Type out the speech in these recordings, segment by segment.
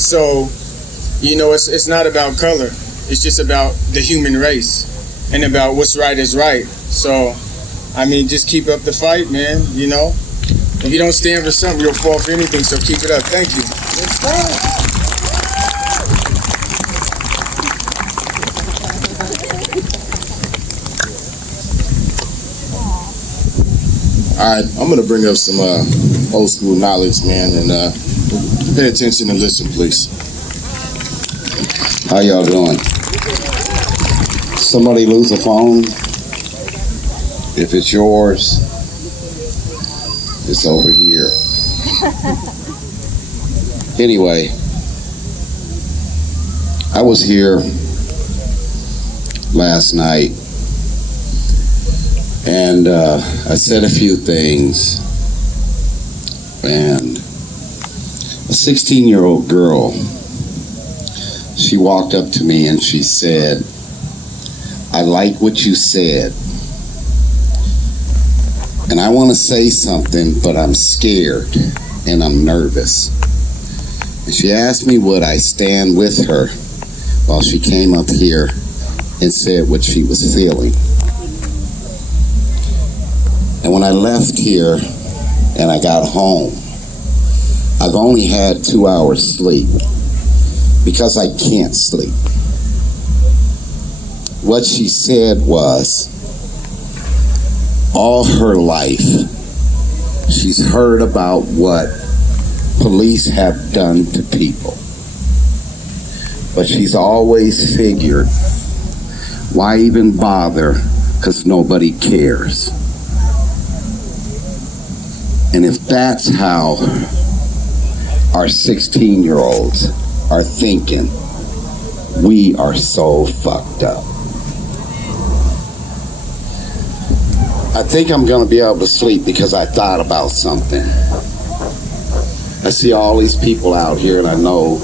So, it's not about color. It's just about the human race and about what's right is right. So, just keep up the fight, man. If you don't stand for something, you'll fall for anything. So keep it up. Thank you. All right, I'm gonna bring up some old school knowledge, man, and pay attention and listen, please. How y'all doing? Somebody lose a phone? If it's yours, it's over here. Anyway, I was here last night and I said a few things, and a 16-year-old girl, she walked up to me and she said, "I like what you said, and I want to say something, but I'm scared and I'm nervous." And she asked me would I stand with her while she came up here and said what she was feeling. And when I left here and I got home, I've only had 2 hours sleep because I can't sleep. What she said was, all her life, she's heard about what police have done to people. But she's always figured, why even bother? Because nobody cares. And if that's how our 16-year-olds are thinking, we are so fucked up. I think I'm going to be able to sleep because I thought about something. I see all these people out here, and I know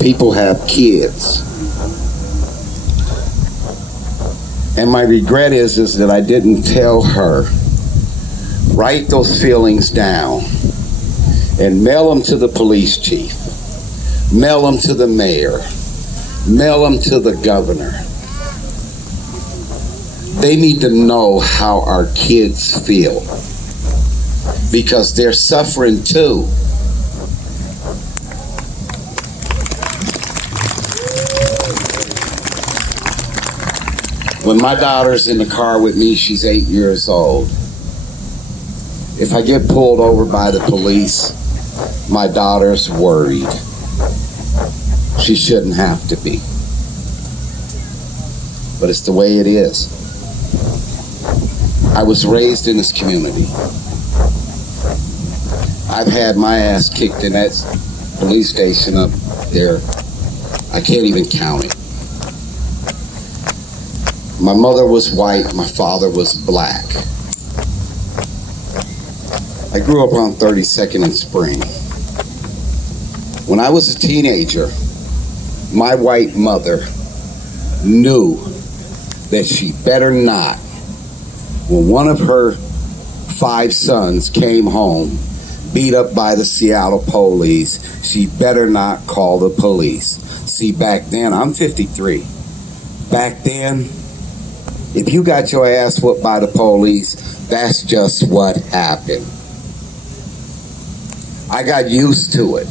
people have kids. And my regret is that I didn't tell her, write those feelings down and mail them to the police chief, mail them to the mayor, mail them to the governor. They need to know how our kids feel because they're suffering too. When my daughter's in the car with me, she's 8 years old. If I get pulled over by the police, my daughter's worried. She shouldn't have to be. But it's the way it is. I was raised in this community. I've had my ass kicked in that police station up there. I can't even count it. My mother was white, my father was black. I grew up on 32nd and Spring. When I was a teenager, my white mother knew that she better not, when one of her 5 sons came home beat up by the Seattle police, she better not call the police. See, back then, I'm 53. Back then, if you got your ass whooped by the police, that's just what happened. I got used to it.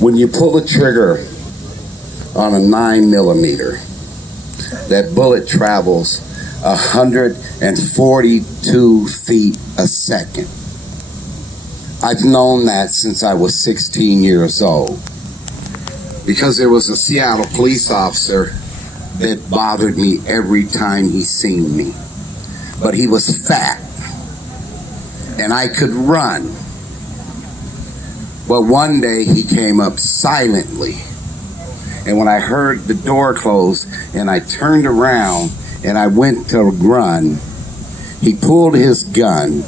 When you pull the trigger on a 9mm, that bullet travels 142 feet a second. I've known that since I was 16 years old. Because there was a Seattle police officer that bothered me every time he seen me. But he was fat, and I could run. But one day he came up silently, and when I heard the door close and I turned around and I went to run, he pulled his gun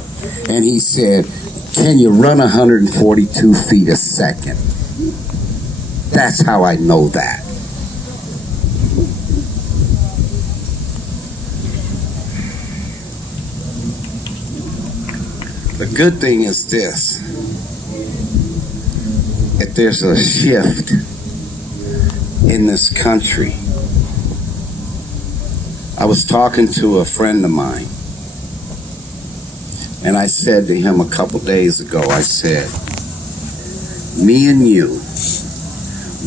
and he said, "Can you run 142 feet a second?" That's how I know that. The good thing is this, if there's a shift in this country. I was talking to a friend of mine, and I said to him a couple days ago, I said, me and you,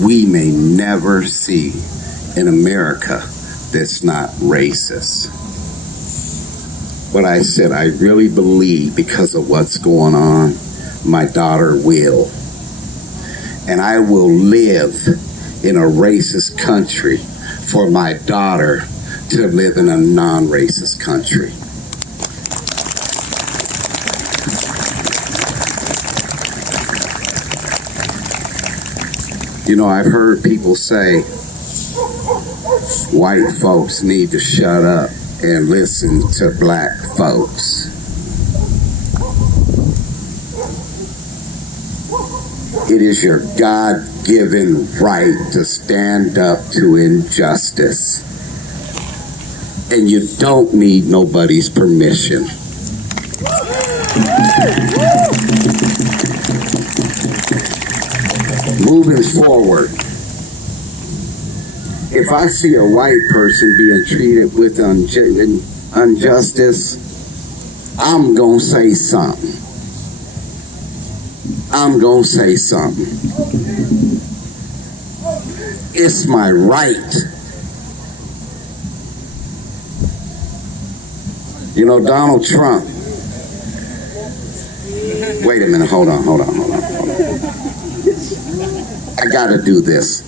we may never see an America that's not racist. But I said, I really believe because of what's going on, my daughter will. And I will live in a racist country for my daughter to live in a non-racist country. You know, I've heard people say white folks need to shut up and listen to black folks. It is your God-given right to stand up to injustice. And you don't need nobody's permission. Moving forward, if I see a white person being treated with injustice, I'm gonna say something. I'm gonna say something. It's my right. You know, Donald Trump. Wait a minute, hold on. I gotta do this.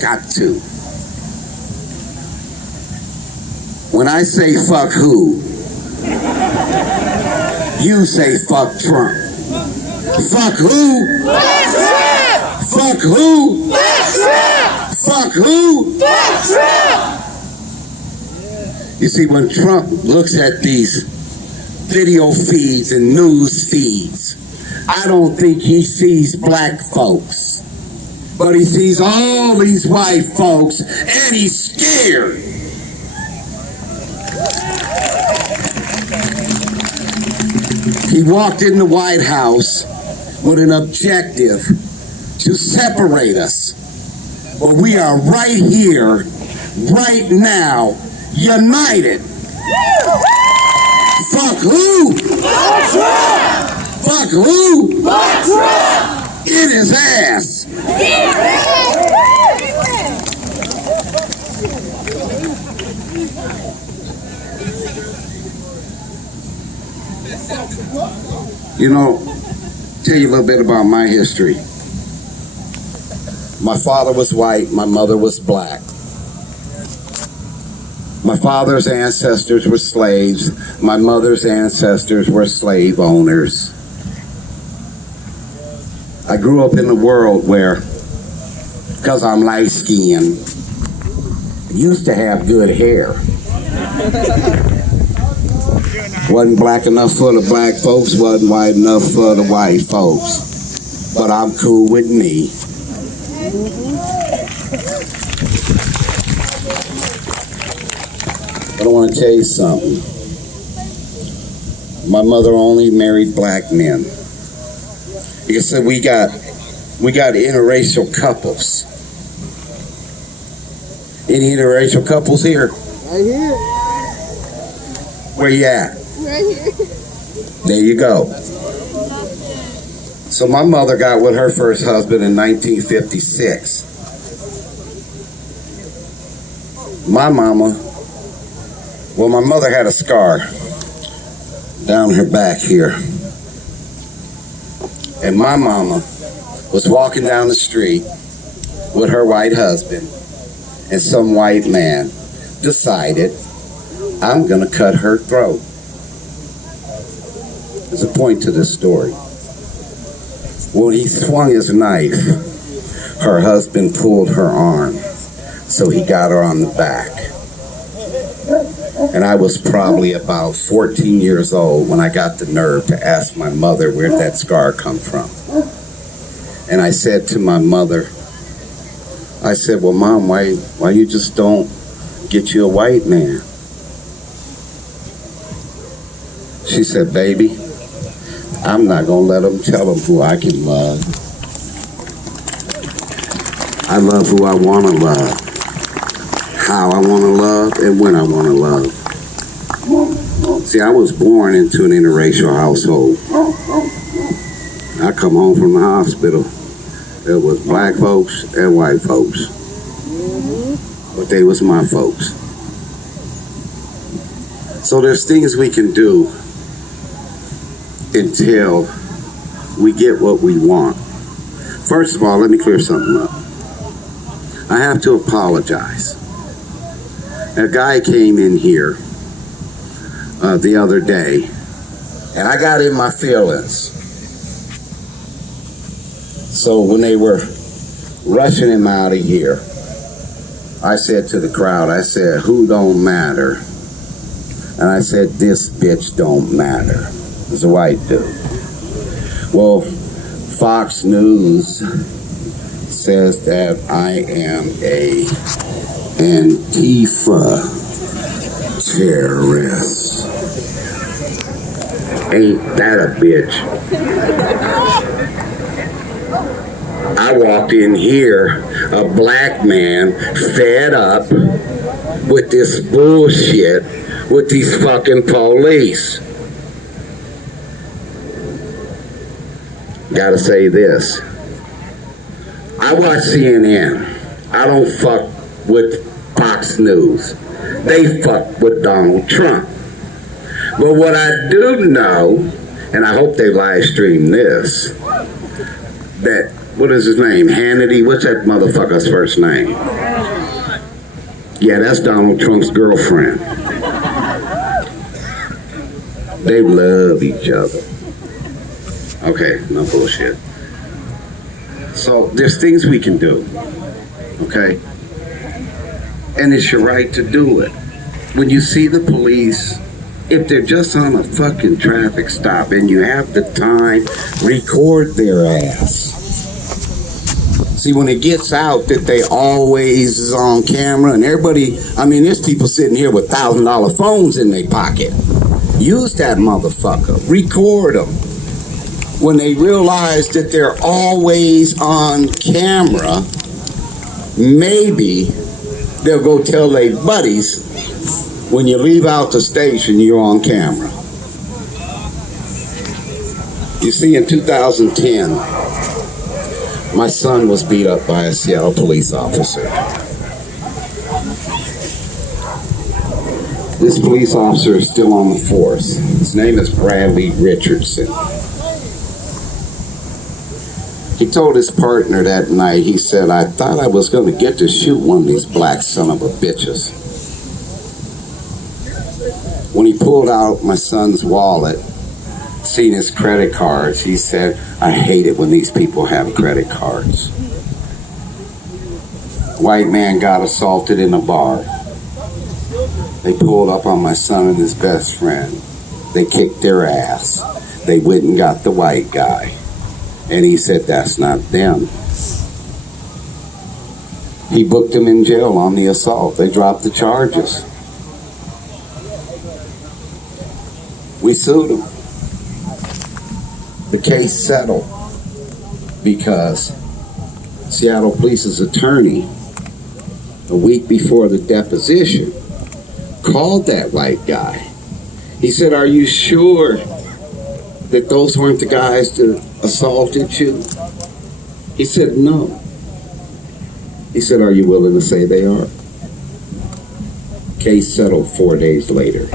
Got to. When I say fuck who, you say fuck Trump. Fuck who? Fuck who? Fuck who? You see, when Trump looks at these video feeds and news feeds, I don't think he sees black folks, but he sees all these white folks, and he's scared. He walked in the White House with an objective to separate us, but we are right here, right now, united. Fuck who? Fuck who? In his ass. You know, tell you a little bit about my history. My father was white, my mother was black. My father's ancestors were slaves. My mother's ancestors were slave owners. I grew up in a world where, because I'm light-skinned, used to have good hair. Wasn't black enough for the black folks, wasn't white enough for the white folks. But I'm cool with me. I want to tell you something. My mother only married black men. You said we got interracial couples. Any interracial couples here? Right here. Where you at? Right here. There you go. So my mother got with her first husband in 1956. My mother had a scar down her back here. And my mama was walking down the street with her white husband, and some white man decided, I'm going to cut her throat. There's a point to this story. When he swung his knife, her husband pulled her arm, so he got her on the back. And I was probably about 14 years old when I got the nerve to ask my mother where'd that scar come from. And I said to my mother, I said, well, Mom, why you just don't get you a white man? She said, baby, I'm not gonna let them tell them who I can love. I love who I wanna love, how I wanna love, and when I wanna love. See, I was born into an interracial household. I come home from the hospital. There was black folks and white folks. But they was my folks. So there's things we can do until we get what we want. First of all, let me clear something up. I have to apologize. A guy came in here the other day, and I got in my feelings. So when they were rushing him out of here, I said to the crowd, I said, who don't matter? And I said, this bitch don't matter. It's a white dude. Well, Fox News says that I am a Antifa terrorist. Ain't that a bitch? I walked in here, a black man, fed up with this bullshit with these fucking police. Gotta say this. I watch CNN. I don't fuck with Fox News. They fuck with Donald Trump. But what I do know, and I hope they live stream this, that, what is his name, Hannity? What's that motherfucker's first name? Yeah, that's Donald Trump's girlfriend. They love each other. Okay, no bullshit. So there's things we can do, okay? And it's your right to do it. When you see the police, if they're just on a fucking traffic stop and you have the time, record their ass. See, when it gets out that they always is on camera and everybody, I mean, there's people sitting here with $1,000 phones in their pocket. Use that motherfucker. Record them. When they realize that they're always on camera, maybe they'll go tell their buddies, when you leave out the station, you're on camera. You see, in 2010, my son was beat up by a Seattle police officer. This police officer is still on the force. His name is Bradley Richardson. He told his partner that night, he said, I thought I was going to get to shoot one of these black son of a bitches. When he pulled out my son's wallet, seen his credit cards, he said, I hate it when these people have credit cards. White man got assaulted in a bar. They pulled up on my son and his best friend. They kicked their ass. They went and got the white guy. And he said, that's not them. He booked him in jail on the assault. They dropped the charges. We sued him. The case settled because Seattle Police's attorney, a week before the deposition, called that white guy. He said, are you sure that those weren't the guys that assaulted you? He said, no. He said, are you willing to say they are? Case settled 4 days later.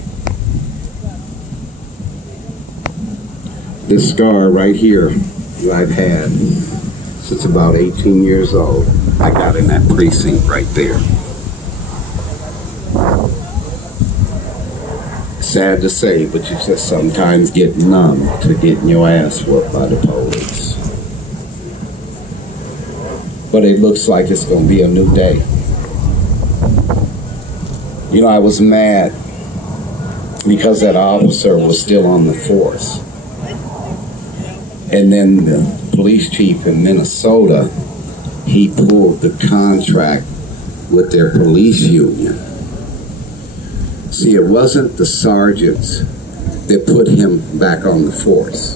This scar right here that I've had since about 18 years old, I got in that precinct right there. Sad to say, but you just sometimes get numb to getting your ass whooped by the police. But it looks like it's going to be a new day. You know, I was mad because that officer was still on the force. And then the police chief in Minnesota, he pulled the contract with their police union. See, it wasn't the sergeants that put him back on the force.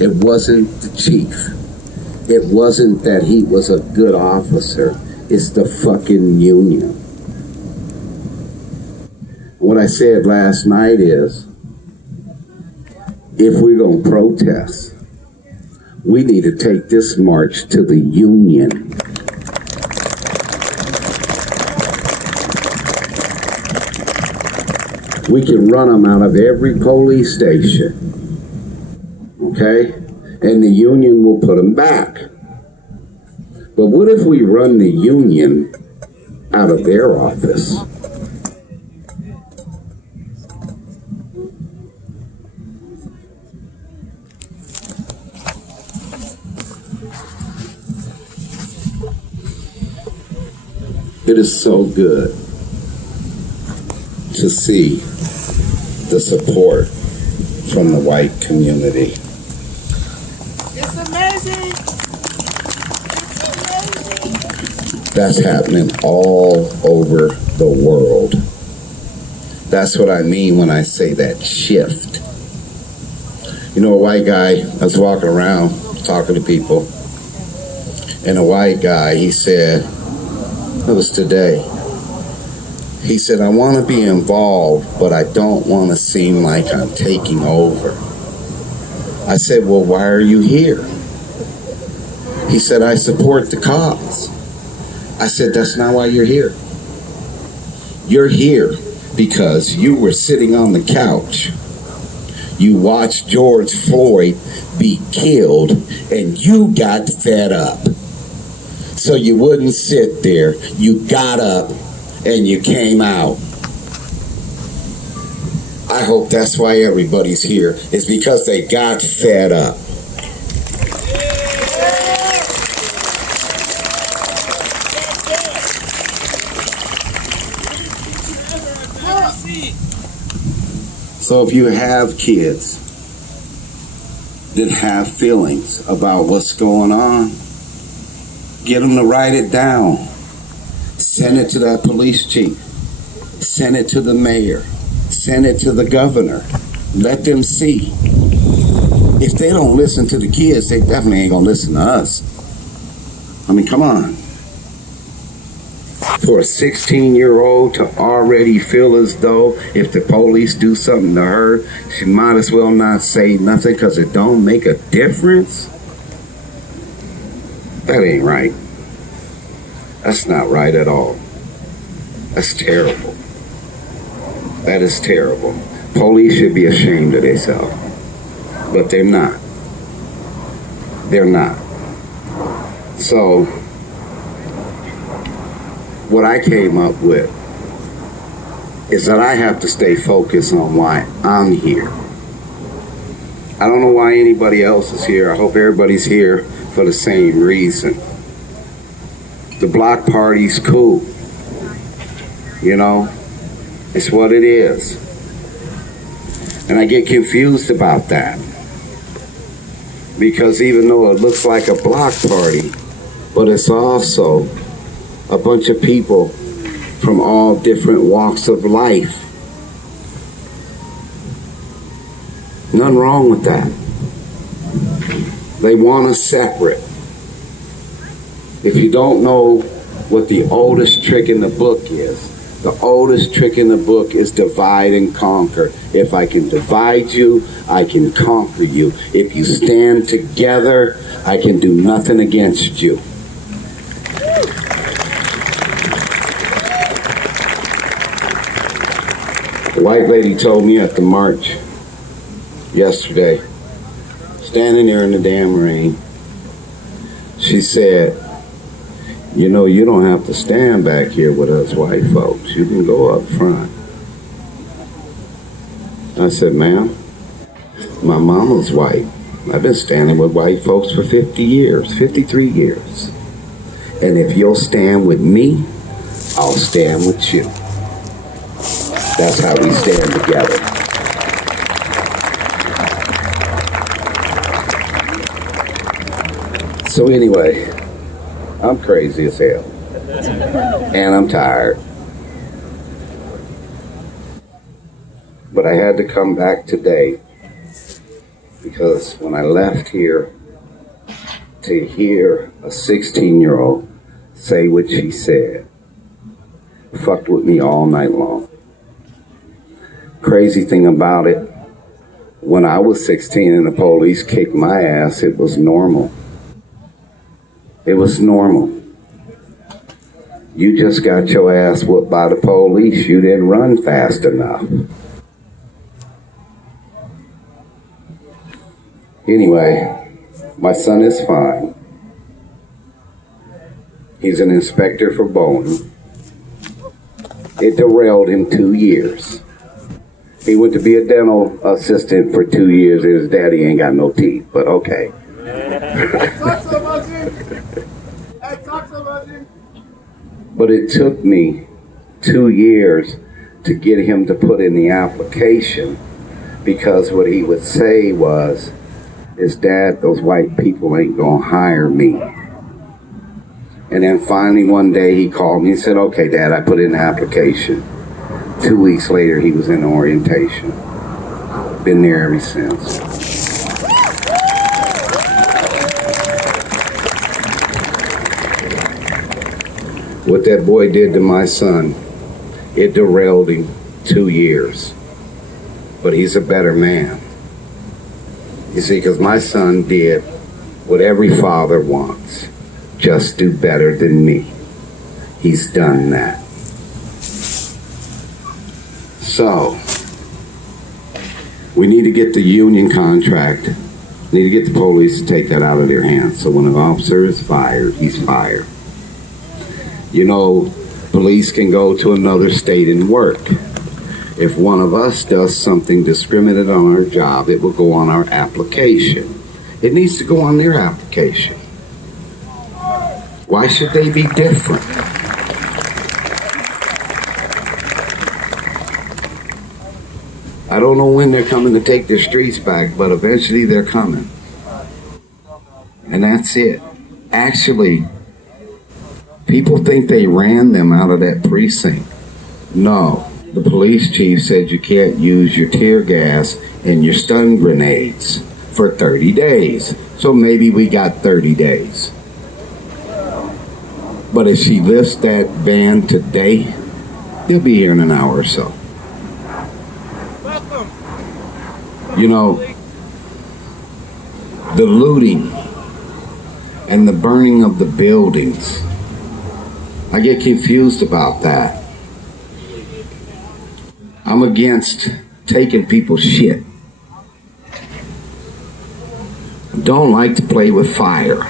It wasn't the chief. It wasn't that he was a good officer. It's the fucking union. What I said last night is, if we're going to protest, we need to take this march to the union. We can run them out of every police station, okay? And the union will put them back. But what if we run the union out of their office? It is so good to see the support from the white community. It's amazing. That's happening all over the world. That's what I mean when I say that shift. You know, a white guy, I was walking around talking to people, and a white guy, he said, it was today, he said, I want to be involved, but I don't want to seem like I'm taking over. I said, well, why are you here? He said, I support the cause. I said, that's not why you're here. You're here because you were sitting on the couch. You watched George Floyd be killed and you got fed up. So you wouldn't sit there. You got up and you came out. I hope that's why everybody's here, is because they got fed up. So if you have kids that have feelings about what's going on, get them to write it down. Send it to that police chief. Send it to the mayor. Send it to the governor. Let them see. If they don't listen to the kids, they definitely ain't gonna listen to us. I mean, come on. For a 16-year-old to already feel as though if the police do something to her, she might as well not say nothing because it don't make a difference. That ain't right. That's not right at all. That's terrible. That is terrible. Police should be ashamed of themselves. But they're not. They're not. So, what I came up with is that I have to stay focused on why I'm here. I don't know why anybody else is here. I hope everybody's here for the same reason. The block party's cool. You know, it's what it is. And I get confused about that. Because even though it looks like a block party, but it's also a bunch of people from all different walks of life. Nothing wrong with that. They want us separate. If you don't know what the oldest trick in the book is, the oldest trick in the book is divide and conquer. If I can divide you, I can conquer you. If you stand together, I can do nothing against you. The white lady told me at the march yesterday, standing there in the damn rain, she said, you know, you don't have to stand back here with us white folks. You can go up front. I said, ma'am, my mama's white. I've been standing with white folks for 50 years, 53 years. And if you'll stand with me, I'll stand with you. That's how we stand together. So anyway, I'm crazy as hell. And I'm tired. But I had to come back today because when I left here, to hear a 16-year-old say what she said fucked with me all night long. Crazy thing about it, when I was 16 and the police kicked my ass, it was normal. It was normal. You just got your ass whooped by the police. You didn't run fast enough. Anyway, my son is fine. He's an inspector for Boeing. It derailed him 2 years. He went to be a dental assistant for 2 years and his daddy ain't got no teeth, but okay. But it took me 2 years to get him to put in the application, because what he would say was, is, Dad, those white people ain't gonna hire me. And then finally one day he called me and said, okay, Dad, I put in the application. 2 weeks later, he was in orientation. Been there ever since. What that boy did to my son, it derailed him 2 years. But he's a better man. You see, because my son did what every father wants. Just do better than me. He's done that. So, we need to get the union contract. We need to get the police to take that out of their hands. So when an officer is fired, he's fired. You know, police can go to another state and work. If one of us does something discriminated on our job, it will go on our application. It needs to go on their application. Why should they be different? I don't know when they're coming to take their streets back, but eventually they're coming. And that's it. Actually, people think they ran them out of that precinct. No, the police chief said you can't use your tear gas and your stun grenades for 30 days. So maybe we got 30 days. But if she lifts that ban today, they'll be here in an hour or so. You know, the looting and the burning of the buildings, I get confused about that. I'm against taking people's shit. Don't like to play with fire.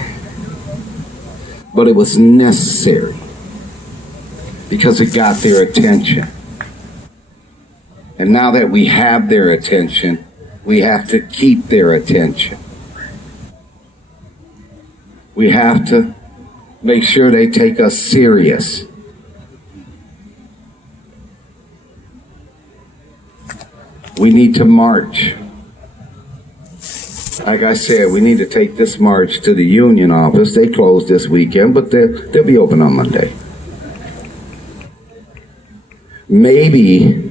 But it was necessary because it got their attention. And now that we have their attention, we have to keep their attention. We have to make sure they take us serious. We need to march. Like I said, we need to take this march to the union office. They closed this weekend, but they'll be open on Monday. Maybe